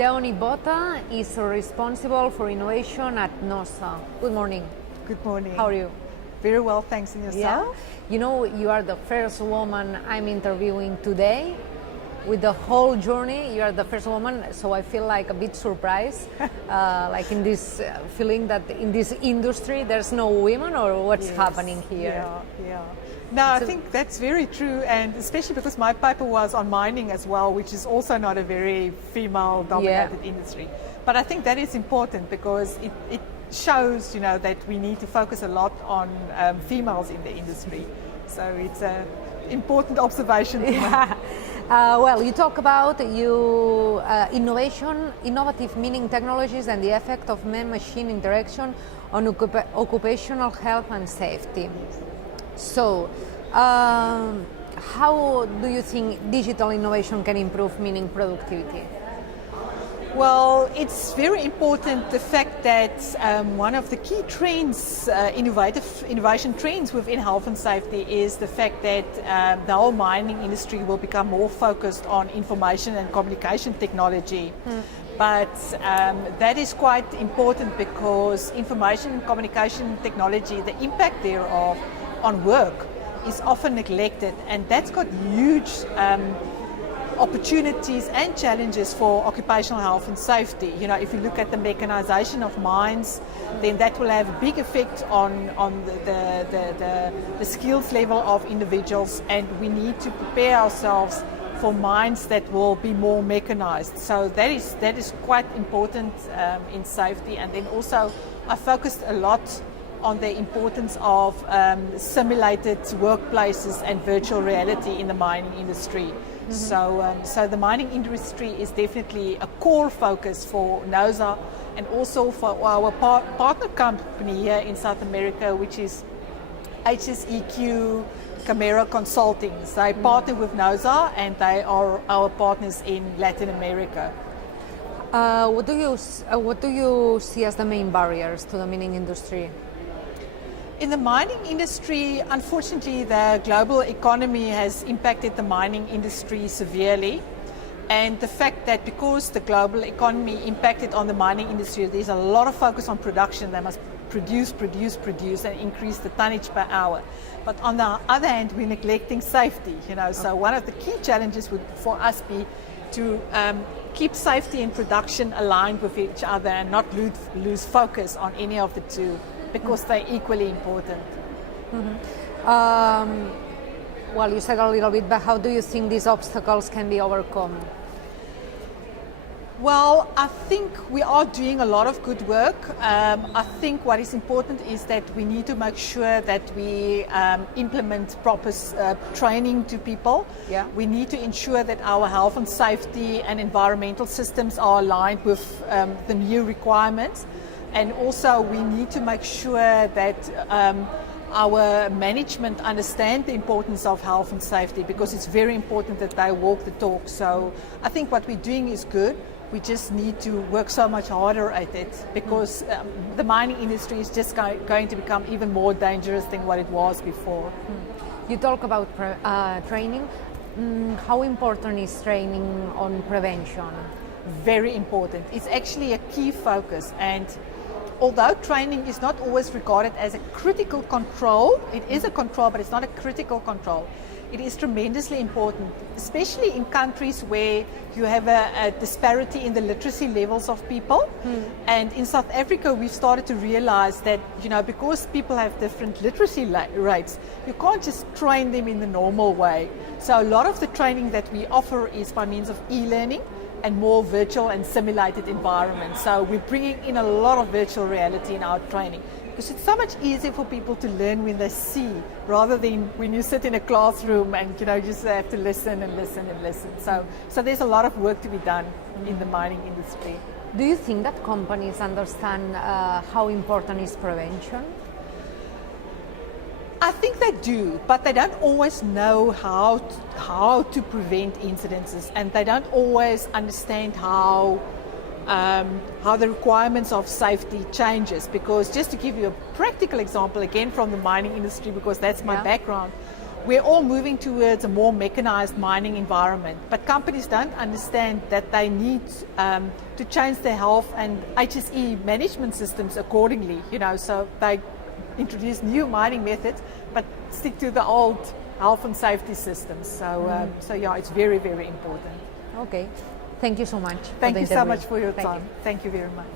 Deonie Botha is responsible for innovation at NOSA. Good morning. Good morning. How are you? Very well, thanks. And yourself? Yeah. You know, you are the first woman I'm interviewing today. With the whole journey, you are the first woman, so I feel like a bit surprised, like in this feeling that in this industry there's no women, or what's happening here? Yeah. No, I think that's very true, and especially because my paper was on mining as well, which is also not a very female-dominated industry. But I think that is important because it shows, you know, that we need to focus a lot on females in the industry. So it's an important observation to make. Well, you talk about innovative mining technologies and the effect of man-machine interaction on occupational health and safety. So, how do you think digital innovation can improve mining productivity? Well, it's very important the fact that one of the key trends, innovation trends within health and safety is the fact that the whole mining industry will become more focused on information and communication technology. But that is quite important because information and communication technology, the impact thereof on work is often neglected, and that's got huge opportunities and challenges for occupational health and safety. You know, if you look at the mechanization of mines, then that will have a big effect on the skills level of individuals, and we need to prepare ourselves for mines that will be more mechanized. So that is quite important in safety. And then also I focused a lot on the importance of simulated workplaces and virtual reality in the mining industry. So the mining industry is definitely a core focus for NOSA and also for our partner company here in South America, which is XVI Congreso Consulting. So they partner with NOSA and they are our partners in Latin America. What do you see as the main barriers to the mining industry? In the mining industry, unfortunately, the global economy has impacted the mining industry severely. And the fact that because the global economy impacted on the mining industry, there's a lot of focus on production. They must produce and increase the tonnage per hour. But on the other hand, we're neglecting safety. You know, so one of the key challenges would for us be to keep safety and production aligned with each other and not lose focus on any of the two, because they're equally important. Well, you said a little bit, but how do you think these obstacles can be overcome? Well, I think we are doing a lot of good work. I think what is important is that we need to make sure that we implement proper training to people. Yeah. We need to ensure that our health and safety and environmental systems are aligned with the new requirements. And also we need to make sure that our management understand the importance of health and safety, because it's very important that they walk the talk. So I think what we're doing is good. We just need to work so much harder at it, because the mining industry is just going to become even more dangerous than what it was before. You talk about training. How important is training on prevention? Very important. It's actually a key focus, and although training is not always regarded as a critical control, it is a control, but it's not a critical control. It is tremendously important, especially in countries where you have a disparity in the literacy levels of people. And in South Africa, we've started to realize that, you know, because people have different literacy rates, you can't just train them in the normal way. So a lot of the training that we offer is by means of e-learning and more virtual and simulated environments. So we're bringing in a lot of virtual reality in our training, because it's so much easier for people to learn when they see, rather than when you sit in a classroom and, you know, you just have to listen and listen and listen. So there's a lot of work to be done in the mining industry. Do you think that companies understand how important is prevention? I think they do, but they don't always know how to prevent incidences, and they don't always understand how the requirements of safety changes. Because just to give you a practical example, again from the mining industry, because that's my background, we're all moving towards a more mechanized mining environment, but companies don't understand that they need to change their health and HSE management systems accordingly. So they introduce new mining methods, but stick to the old health and safety systems. So yeah, it's very, very important. Okay, thank you so much. Thank you so much for your time. Thank you very much.